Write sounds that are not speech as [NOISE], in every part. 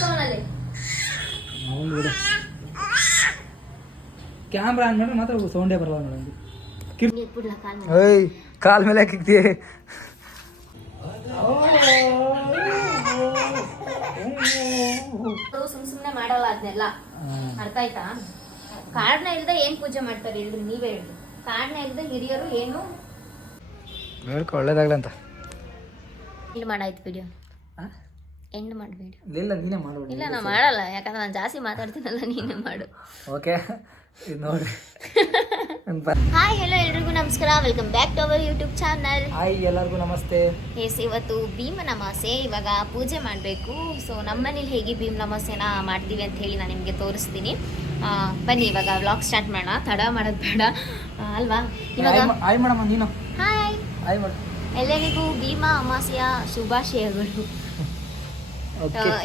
ಕಿರ್ಚೋನಲ್ಲಿ ಅವನು ಬಿಡು. Camera on ಮಾಡಿದ್ರೆ ಮಾತ್ರ ಸೌಂಡೇ ಬರಲ್ಲ ನೋಡಿ ಏಯ್ ಕಾಲ್ ಮೇಲೆ ಹಾಕಿಕ್ತಿ ಸುಮ್ ಸುಮ್ನೆ ಮಾಡಲ್ಲ ಅದನ್ನೆಲ್ಲ ಅರ್ಥ ಆಯ್ತಾ? ಕಾರಣ ಇಲ್ದೆ ಏನ್ ಪೂಜೆ ಮಾಡ್ತಾರೆ ಹೇಳಿದ್ರು ನೀವೇ ಹೇಳಿ ಕಾರಣ ಇಲ್ದೆ ಹಿರಿಯರು ಏನು? ಹೇಳ್ಕೊ ಒಳ್ಳೇದಾಗ್ಲಂತ ಇಲ್ಲಿ ಮಾಡಾಯ್ತು ವಿಡಿಯೋ ಎಂಡ್ ಮಾಡಬೇಡಿ. ಇಲ್ಲ ನೀನೇ ಮಾಡ್ಬೇಡಿ. ಇಲ್ಲ ನಾನು ಮಾಡಲ್ಲ. ಯಾಕಂದ್ರೆ ನಾನು ಜಾಸ್ತಿ ಮಾತಾಡ್ತೀನಲ್ಲ ನೀನೇ ಮಾಡು. ಓಕೆ. ನೋಡಿ. [LAUGHS] ಹಾಯ್ ಹೆಲೋ ಎಲ್ರಿಗೂ ನಮಸ್ಕಾರ. Welcome back to our YouTube channel hi ಎಲ್ಲರಿಗೂ ನಮಸ್ತೆ. ಎಸ್ ಇವತ್ತು ಭೀಮ ನಮಾಸೆ ಇವಾಗ ಪೂಜೆ ಮಾಡಬೇಕು. ಸೊ ನಮ್ಮನೇಲಿ ಹೇಗೆ ಭೀಮ ನಮಾಸೆನ ಮಾಡ್ತೀವಿ ಅಂತ ಹೇಳಿ ನಾನು ನಿಮಗೆ ತೋರಿಸ್ತೀನಿ. ಬನ್ನಿ ಇವಾಗ ವ್ಲಾಗ್ ಸ್ಟಾರ್ಟ್ ಮಾಡೋಣ. ತಡ ಮಾಡೋದು ಬೇಡ. ಅಲ್ವಾ? ಇವಾಗ ಹಾಯ್ ಮೇಡಮ್ ನೀನು? ಹಾಯ್ ಹಾಯ್ ಎಲ್ಲರಿಗೂ ಭೀಮ ಅಮಾಸೆಯ ಶುಭಾಶಯಗಳು.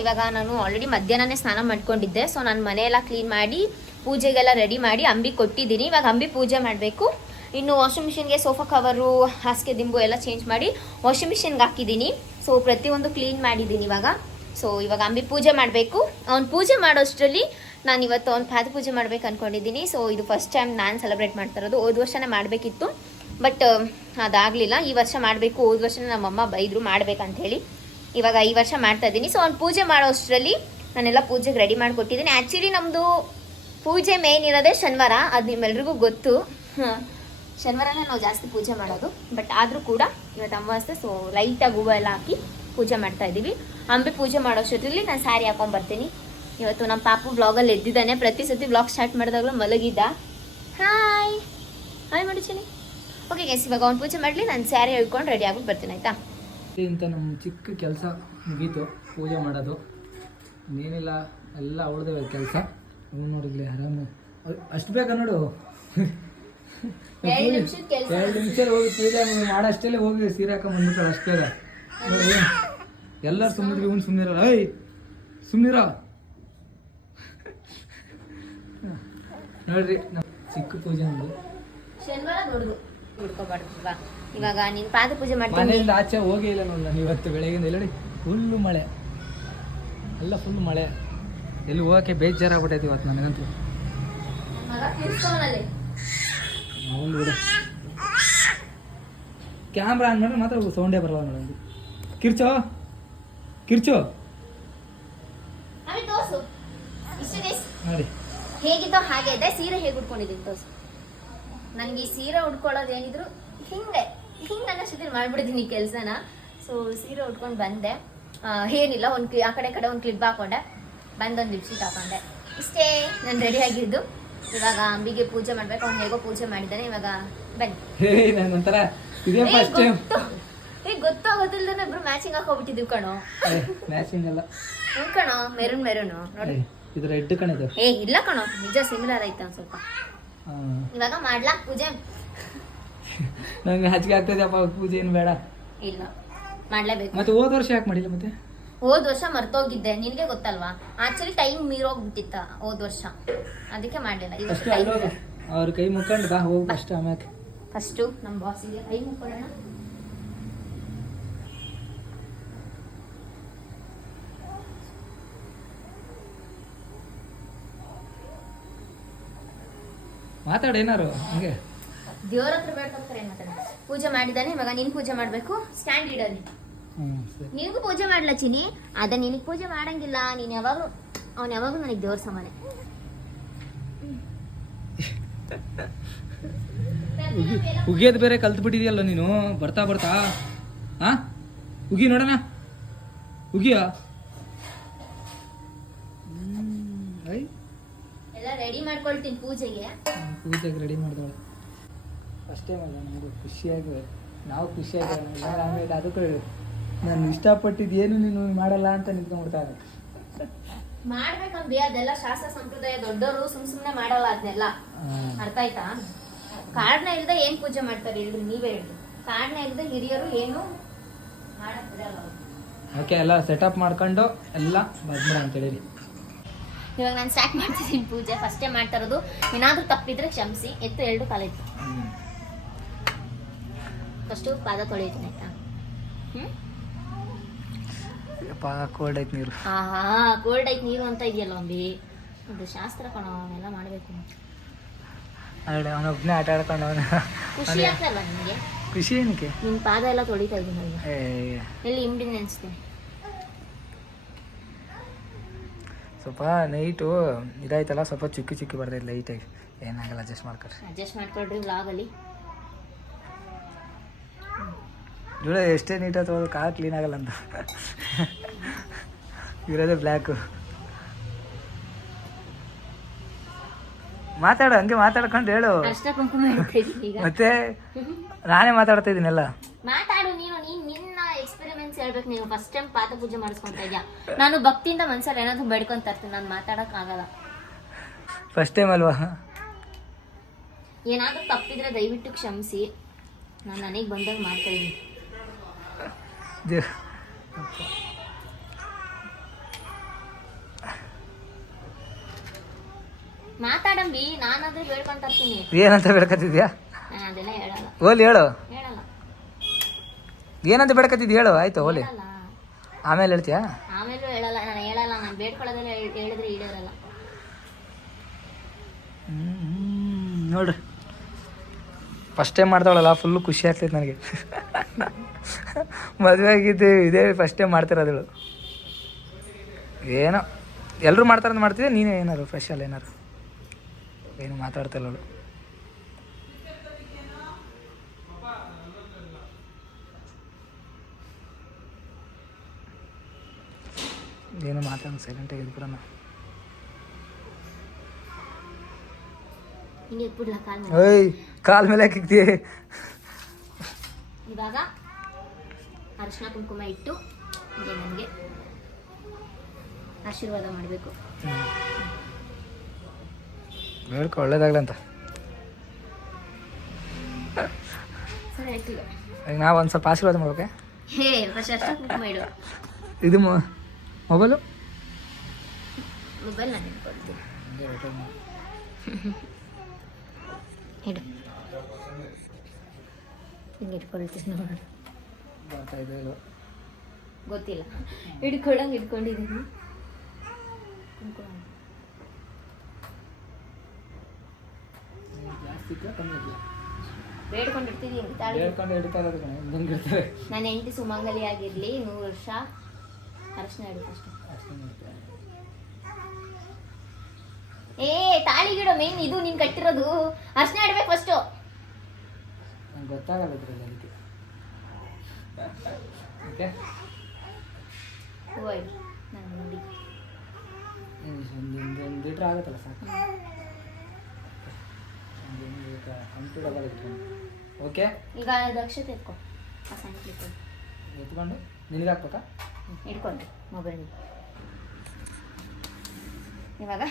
ಇವಾಗ ನಾನು ಆಲ್ರೆಡಿ ಮಧ್ಯಾಹ್ನನೇ ಸ್ನಾನ ಮಾಡ್ಕೊಂಡಿದ್ದೆ. ಸೊ ನಾನು ಮನೆಯೆಲ್ಲ ಕ್ಲೀನ್ ಮಾಡಿ, ಪೂಜೆಗೆಲ್ಲ ರೆಡಿ ಮಾಡಿ ಅಂಬಿ ಕೊಟ್ಟಿದ್ದೀನಿ. ಇವಾಗ ಅಂಬಿ ಪೂಜೆ ಮಾಡಬೇಕು. ಇನ್ನು ವಾಷಿಂಗ್ ಮಿಷಿನ್ಗೆ ಸೋಫಾ ಕವರು ಹಾಸಿಗೆ ದಿಂಬು ಎಲ್ಲ ಚೇಂಜ್ ಮಾಡಿ ವಾಷಿಂಗ್ ಮಿಷಿನ್ಗೆ ಹಾಕಿದ್ದೀನಿ. ಸೊ ಪ್ರತಿಯೊಂದು ಕ್ಲೀನ್ ಮಾಡಿದ್ದೀನಿ ಇವಾಗ. ಸೊ ಇವಾಗ ಅಂಬಿ ಪೂಜೆ ಮಾಡಬೇಕು. ಅವ್ನು ಪೂಜೆ ಮಾಡೋಷ್ಟರಲ್ಲಿ ನಾನು ಇವತ್ತು ಅವ್ನು ಪಾದ ಪೂಜೆ ಮಾಡ್ಬೇಕು ಅನ್ಕೊಂಡಿದ್ದೀನಿ. ಸೊ ಇದು ಫಸ್ಟ್ ಟೈಮ್ ನಾನು ಸೆಲೆಬ್ರೇಟ್ ಮಾಡ್ತಾ ಇರೋದು. ಹೋದ ವರ್ಷನೇ ಮಾಡಬೇಕಿತ್ತು. ಬಟ್ ಅದಾಗಲಿಲ್ಲ. ಈ ವರ್ಷ ಮಾಡಬೇಕು. ಹೋದ ವರ್ಷನೇ ನಮ್ಮಮ್ಮ ಬೈದರು ಮಾಡ್ಬೇಕಂತ ಹೇಳಿ. ಇವಾಗ ಈ ವರ್ಷ ಮಾಡ್ತಾ ಇದ್ದೀನಿ. ಸೊ ಅವ್ನು ಪೂಜೆ ಮಾಡೋ ಅಷ್ಟರಲ್ಲಿ ನಾನೆಲ್ಲ ಪೂಜೆಗೆ ರೆಡಿ ಮಾಡಿಕೊಟ್ಟಿದ್ದೀನಿ. ಆ್ಯಕ್ಚುಲಿ ನಮ್ಮದು ಪೂಜೆ ಮೇನ್ ಇರೋದೇ ಶನಿವಾರ. ಅದು ನಿಮ್ಮೆಲ್ರಿಗೂ ಗೊತ್ತು. ಶನಿವಾರನೇ ನಾವು ಜಾಸ್ತಿ ಪೂಜೆ ಮಾಡೋದು. ಬಟ್ ಆದರೂ ಕೂಡ ಇವತ್ತು ಅಮಾವಾಸ್ಯೆ ಸೊ ಲೈಟಾಗಿ ಹೂವು ಎಲ್ಲ ಹಾಕಿ ಪೂಜೆ ಮಾಡ್ತಾ ಇದ್ದೀವಿ. ಅಂಬೆ ಪೂಜೆ ಅಷ್ಟೊತ್ತಲ್ಲಿ ನಾನು ಸ್ಯಾರಿ ಹಾಕೊಂಡು ಬರ್ತೀನಿ ಇವತ್ತು ನಮ್ಮ ಪಾಪು ಬ್ಲಾಗಲ್ಲಿ ಎದ್ದಿದ್ದಾನೆ. ಪ್ರತಿ ಸತಿ ಬ್ಲಾಗ್ ಸ್ಟಾರ್ಟ್ ಮಾಡಿದಾಗಲೂ ಮಲಗಿದ್ದ. ಹಾಯ್ ಹಾಯ್ ಮಾಡಿ ಓಕೆ ಗೆಸ್ ಇವಾಗ ಅವ್ನು ಪೂಜೆ ಮಾಡಲಿ. ನಾನು ಸ್ಯಾರಿ ಹೇಳ್ಕೊಂಡು ರೆಡಿ ಆಗ್ಬಿಟ್ಟು ಬರ್ತೀನಿ, ಆಯ್ತಾ? ಇಂಥ ನಮ್ಮ ಚಿಕ್ಕ ಕೆಲಸ ಮುಗೀತು ಪೂಜೆ ಮಾಡೋದು. ಇನ್ನೇನಿಲ್ಲ ಎಲ್ಲ ಅವಳದೇ ಕೆಲಸ. ಅವ್ನು ನೋಡಿದ್ಲಿ ಆರಾಮ. ಅಷ್ಟು ಬೇಕಾ ನೋಡು. ಎರಡ್ ನಿಮಿಷ ಹೋಗಿ ಪೂಜೆ ಮಾಡೋಷ್ಟೇ ಹೋಗಿ ಸೀರೆ ಹಾಕೊಂಡ್ ಅಷ್ಟೇ ಅಷ್ಟು ಬೇಗ. ಎಲ್ಲರೂ ಸುಮ್ಮನಿದ್ರಿ ಇವ್ನು ಸುಮ್ಮನಿರಲ್ಲ ಐ ಸುಮ್ಮನಿರ ನೋಡ್ರಿ ನಮ್ಮ ಚಿಕ್ಕ ಪೂಜೆ ಅಂದ್ರೆ ಶನಿವಾರ ದೊಡ್ಡದು ಹುಡ್ಕೋಬಾರ್ದಲ್ವಾ ಇವಾಗ ನೀನ್ ಪಾದ ಪೂಜೆ ಮಾಡ್ತೀನಿ. ಮನೆಯಿಂದ ಆಚೆ ಹೋಗೇ ಇಲ್ಲ ನೋಡಿ ನಾನು ಇವತ್ತು ಬೆಳಗಿಂದ ಎಲ್ಲ ಫುಲ್ಲು ಮಳೆ. ಎಲ್ಲ ಫುಲ್ ಮಳೆ. ಎಲ್ಲಿ ಹೋಗಕ್ಕೆ ಬೇಜಾರಾಗ್ಬಿಟ್ಟೈತಿ ಇವತ್ತು ನನಗಂತೂ. ಅವನು ಬಿಡು. ಕ್ಯಾಮ್ರಾ ಆನ್ ಮಾಡಿದ್ರೆ ಮಾತ್ರ ಸೌಂಡೇ ಬರಲ್ಲ ನೋಡಿ ಕಿರ್ಚೋ ಕಿರ್ಚೋ. ನೋಡಿ. ಹೇಗಿದ್ದೋ ಹಾಗೆ ಇದೆ ಸೀರೆ ಹೇಗೆ ಉಟ್ಕೊಂಡಿದ್ದೀನಿ ತೋರ್ಸು. ನನಗೆ ಈ ಸೀರೆ ಉಟ್ಕೊಳ್ಳೋದು ಏನಿದ್ರು ಹಿಂಗೆ ಹಿಂಗೆ ಅನ್ನೋಷ್ಟೊತ್ತಿಗೆ ಮಾಡ್ಬಿಡಿದ್ದೀನಿ ಕೆಲಸನ. ಸೊ ಸೀರೆ ಉಟ್ಕೊಂಡು ಬಂದೆ. ಏನಿಲ್ಲ ಒಂದು ಆ ಕಡೆ ಕಡೆ ಒಂದು ಕ್ಲಿಪ್ ಹಾಕೊಂಡೆ. ಬಂದೊಂದು ಲಿಪ್ಸ್ಟಿಕ್ ಹಾಕೊಂಡೆ. ಇಷ್ಟೇ ನಾನು ರೆಡಿ ಆಗಿದ್ದು. ಇವಾಗ ಅಂಬಿಗೆ ಪೂಜೆ ಮಾಡ್ಬೇಕು ಅವ್ನು ಹೇಗೋ ಪೂಜೆ ಮಾಡಿದ್ದಾನೆ ಇವಾಗ ಬನ್ನಿ. ಏ, ಗೊತ್ತಾಗೋದಿಲ್ಲ ಇಬ್ರು ಮ್ಯಾಚಿಂಗ್ ಹಾಕೋಬಿಟ್ಟಿದ್ವಿ ಕಣೋ. ಮ್ಯಾಚಿಂಗ್ ಅಲ್ಲ. ಹ್ಞೂ ಕಣೋ ಮೆರೂನ್ ಮೆರೂನು. ನೋಡಿ. ಇದು ರೆಡ್ ಕಣಿದು ಏ ಇಲ್ಲ ಕಣೋ ನಿಜ ಸಿಮಿಲರ್ ಐತೆ ಒಂದು ಸ್ವಲ್ಪ. ಇವಾಗ ಮಾಡ್ಲಾ ಪೂಜೆ? ನಂಗೆ ಹಚ್ಚಿಗೆ ಆಗ್ತದೆಪ್ಪ ಪೂಜೆ ಏನು ಬೇಡ. ಇಲ್ಲ. ಮಾಡ್ಲೇಬೇಕು. ಮತ್ತೆ ಹೋದ ವರ್ಷ ಯಾಕೆ ಮಾಡಿಲ್ಲ ಮತ್ತೆ? ಹೋದ್ ವರ್ಷ ಮರ್ತೋಗಿದ್ದೆ. ನಿನಗೆ ಗೊತ್ತಲ್ವಾ? ಆಕ್ಚುಲಿ ಟೈಮ್ ಮೀರೋಗ್ಬಿಟ್ಟಿತ್ತ ಹೋದ್ ವರ್ಷ. ಅದಕ್ಕೆ ಮಾಡಲಿಲ್ಲ. ಇದು. ಅವ್ರ ಕೈ ಮುಕ್ಕೊಂಡು ಬಾ ಹೋಗಿ ಫಸ್ಟ್ ಆಮ್ಯಾಕೆ ಫಸ್ಟು ನಮ್ಮ ಬಾಸಿಗೆ ಕೈ ಮುಕ್ಕೊಳ್ಳೋಣ. ಮಾತಾಡ ಏನಾರು ಹಂಗೆ. ದೇವ್ರ ಹತ್ರ ಬೇಡ್ಕೊತಾರೆ ಮಾತಾಡ ಪೂಜೆ ಮಾಡಿದಾನೆ ಇವಾಗ ನೀನ್ ಪೂಜೆ ಮಾಡ್ಬೇಕು ಸ್ಟ್ಯಾಂಡ್ ಇಡಲಿ ನಿನಗೂ ಪೂಜೆ ಮಾಡ್ಲಾ ಚಿನಿ ಅದ ನಿನಗೆ ಪೂಜೆ ಮಾಡಂಗಿಲ್ಲ ನೀನ್ ಯಾವಾಗ್ಲೂ ಅವ್ನು ಯಾವಾಗ್ಲೂ ನನಗೆ ದೇವ್ರ ಸಮಾನೆ. ಉಗಿ ಉಗಿಯೋದು ಬೇರೆ ಕಲ್ತ್ ಬಿಟ್ಟಿದ್ಯಲ್ಲ ನೀನು ಬರ್ತಾ ಬರ್ತಾ ಹಾ ಉಗಿ ನೋಡೋಣ. ಉಗಿಯ ಐ ಎಲ್ಲ ರೆಡಿ ಮಾಡ್ಕೊಳ್ತೀನಿ ಪೂಜೆಗೆ. ಪೂಜೆಗೆ ರೆಡಿ ಮಾಡಿದವಳು. ಅಷ್ಟೇ ಅಲ್ಲ ನಮಗೂ ಖುಷಿಯಾಗಿ ನಾವು ಖುಷಿಯಾಗಿ ಆಮೇಲೆ ಅದಕ್ಕೆ ನಾನು ಇಷ್ಟಪಟ್ಟಿದ್ದು ಏನು ನೀನು ಮಾಡಲ್ಲ ಅಂತ ನಿಂತ್ಕೊಂಡ್ಬಿಡ್ತಾ ಇದ್ದೆ ಮಾಡ್ಬೇಕಂಬಿ ಅದೆಲ್ಲ ಶಾಸ್ತ್ರ ಸಂಪ್ರದಾಯ ದೊಡ್ಡವರು ಸುಮ್ ಸುಮ್ನೆ ಮಾಡಲ್ಲ ಅದನ್ನೆಲ್ಲ. ಅರ್ಥ ಆಯ್ತಾ? ಕಾರಣ ಇಲ್ದೆ ಏನ್ ಪೂಜೆ ಮಾಡ್ತಾರೆ ಹೇಳ್ರಿ ನೀವೇ ಹೇಳಿ ಕಾರಣ ಇಲ್ದೆ ಹಿರಿಯರು ಏನು ಮಾಡಕ್ ಬಿಡಲ್ಲ. ಓಕೆ ಎಲ್ಲ ಸೆಟಪ್ ಮಾಡ್ಕೊಂಡು ಎಲ್ಲ ಬಂದ್ಬಿಡ ಅಂತ ಹೇಳಿರಿ. ಇವಾಗ ನಾನು ಸ್ಟಾರ್ಟ್ ಮಾಡ್ತಿದ್ದೀನಿ ಪೂಜೆ. ಫಸ್ಟೇ ಮಾಡ್ತಾ ಇರೋದು ಏನಾದ್ರೂ ತಪ್ಪಿದ್ರೆ ಕ್ಷಮಿಸಿ. ಎತ್ತು ಎರಡು ಕಾಲಿತ್ತು ಫಸ್ಟು ಪಾದ ತೊಳಿತೀನಿ ಆಯ್ತಾ? ಹ್ಮ್? ಯಪ್ಪ ಕೋಲ್ಡ್ ಐತೆ ನೀರು. ಆಹಾ ಕೋಲ್ಡ್ ಐತ್ ನೀರು ಅಂತ ಇದೆಯಲ್ಲ ಅಂಬಿ. ಅದು ಶಾಸ್ತ್ರ ಕಣ ಅವನ್ನೆಲ್ಲ ಮಾಡಬೇಕು. ಅಲ್ಲ ಅವನೊಬ್ಬನೇ ಆಟ ಆಡ್ಕೊಂಡು ಅವನ. ಖುಷಿ ಆಗ್ತಲ್ಲ ನಿಮಗೆ? ಖುಷಿ ಏನಕ್ಕೆ? ನಿಮ್ಮ ಪಾದ ಎಲ್ಲ ತೊಳಿತಾ ಇದ್ದೀನಿ ಎಲ್ಲಿ ಇಂಬಿ ನೆನೆಸ್ತೀನಿ. ಸ್ವಲ್ಪ ನೈಟು ಇದಾಯ್ತಲ್ಲ ಸ್ವಲ್ಪ ಚುಕ್ಕಿ ಚುಕ್ಕಿ ಬರ್ತೈತೆ ಲೈಟಾಗಿ ಏನಾಗಲ್ಲ ಅಡ್ಜಸ್ಟ್ ಮಾಡ್ಕೊಡ್ರಿ ಅಡ್ಜಸ್ಟ್ ಮಾಡ್ಕೊಡ್ರಿ ವ್ಲಾಗಲ್ಲಿ ಜೋಳ ಎಷ್ಟೇ ನೀಟಾಗಿ ತೊಗೊಳ್ ಕಾರ್ ಕ್ಲೀನ್ ಆಗಲ್ಲ ಅಂತ. ಇರೋದೇ ಬ್ಲ್ಯಾಕು ಮಾತಾಡು ಹಂಗೆ ಮಾತಾಡ್ಕೊಂಡು ಹೇಳು. ಮತ್ತೆ ನಾನೇ ಮಾತಾಡ್ತಾ ಇದ್ದೀನಲ್ಲ. ಮಾತಾಡು ನೀನು ನೀನು ಎಕ್ಸ್ಪೆರಿಮೆಂಟ್ಸ್ ಹೇಳ್ಬೇಕು ನೀವು ಫಸ್ಟ್ ಟೈಮ್ ಪಾತ ಪೂಜೆ ಮಾಡಿಸ್ಕೊಂತ ಇದ್ಯಾ? ನಾನು ಭಕ್ತಿಯಿಂದ ಮನ್ಸಲ್ಲಿ ಏನಾದ್ರು ಬೇಡ್ಕೊಂತ ಇರ್ತೀನಿ ನಾನು ಮಾತಾಡಕ್ ಆಗಲ್ಲ. ಫಸ್ಟ್ ಟೈಮ್ ಅಲ್ವಾ? ಏನಾದ್ರೂ ತಪ್ಪಿದ್ರೆ ದಯವಿಟ್ಟು ಕ್ಷಮಿಸಿ. ನಾನು ನನಗೆ ಬಂದಾಗ ಮಾಡ್ತಾ ಇದ್ದೀನಿ ಮಾತಾಡಂಬಿ ನಾನಾದ್ರೂ ಬೇಡ್ಕೊಂತ ಇರ್ತೀನಿ. ಏನಂತ ಬೇಡ್ಕೊತಿದ್ಯಾ ನಾನು ಅದೆಲ್ಲ ಹೇಳಲ್ಲ. ಓಲಿ ಹೇಳು. ಹೇಳಲ್ಲ. ಏನಂತ ಬೇಡ್ಕತ್ತಿದ್ದು ಹೇಳು ಆಯ್ತು ಓಲಿ ಆಮೇಲೆ ಹೇಳ್ತೀಯಾ? ಆಮೇಲೂ ಹೇಳಲ್ಲ ನಾನು ಹೇಳಲ್ಲ ನಾನು ಬೇಡ್ಕೊಳ್ಳೋದೆಲ್ಲ ಹೇಳಿದ್ರೆ ಈಡೇರಲ್ಲ. ಹ್ಮ್, ನೋಡ್ರಿ. ಫಸ್ಟ್ ಟೈಮ್ ಮಾಡ್ತಾವಳಲ್ಲ ಫುಲ್ ಖುಷಿ ಆಗ್ತೈತೆ ನನಗೆ. ಮದುವೆ ಆಗಿದ್ದು ಇದೇ ಫಸ್ಟ್ ಟೈಮ್ ಮಾಡ್ತಿರೋದಳು ಏನೋ ಎಲ್ಲರೂ ಮಾಡ್ತಾರಂತ ಮಾಡ್ತಿದ್ದೆ ನೀನೇ ಏನಾರು ಫ್ರೆಶಲ್ಲಿ ಏನಾರು ಏನು ಮಾತಾಡ್ತಿಲ್ಲ ಏನು ಮಾತಾಡ ಸೈಲೆಂಟಾಗಿ ಇದ್ಬಿಡೋಣ. ಓಯ್ ಕಾಲ್ ಮೇಲೆ? ಹಾಕಿಕ್ತಿ ಇವಾಗ ಅರಿಶಿನ ಕುಂಕುಮ ಇಟ್ಟು ನನಗೆ ಆಶೀರ್ವಾದ ಮಾಡಬೇಕು. ಬೇಡ್ಕೊ ಒಳ್ಳೇದಾಗ್ಲಂತ ನಾವು ಒಂದು ಸ್ವಲ್ಪ ಆಶೀರ್ವಾದ ಮಾಡ್ಬೇಕೆ? ಇದು ಮೊಬೈಲು? ಮೊಬೈಲ್ ನಾನು ಇಟ್ಕೊಳ್ತೀನಿ. ಇಡು. ಹಿಂಗೆ ಇಟ್ಕೊಳ್ತೀನಿ ನೋಡು. ಗೊತ್ತಿಲ್ಲ. ಹಿಡ್ಕೊಳ್ಳಂಗೆ ಇಟ್ಕೊಂಡಿದ್ದೀನಿ ಕುಂಕುಮ ಬೇಡ್ಕೊಂಡಿರ್ತೀನಿ ತಾಳಿ ನನ್ನ ಹೆಂಡತಿ ಸುಮಂಗಲಿ ಆಗಿರಲಿ ನೂರು ವರ್ಷ. ಅರಶಿನ ಇಡು ಫಸ್ಟ್ ಏ ತಾಳಿ ಗಿಡ ಮೇನ್ ಇದು ನೀನ್ ಕಟ್ಟಿರೋದು. ಅರ್ಶನ ಇಡ್ಬೇಕು ಫಸ್ಟು ನಂಗೆ ಗೊತ್ತಾಗಲ್ಲ ಇದ್ರಲ್ಲಿ ಅದಕ್ಕೆ. ಓಕೆ ನಾನು ನೋಡಿ. ಒಂದು ಒಂದು ಲೀಟ್ರ್ ಆಗುತ್ತಲ್ಲ ಸಾಕು. ಕಂಪ್ಲೀಟ್ ಓಕೆ ಈಗ ದಕ್ಷತೆ ಎತ್ಕೊ. ಆ ಸಣ್ಣ clip ಅಲ್ಲಿ. ಎತ್ಕೊಂಡು. ನಿನಗೆ ಹಾಕ್ಬೇಕಾ? ಇಟ್ಕೊಂಡ್ರಿ ಮೊಬೈಲ್ ಇವಾಗ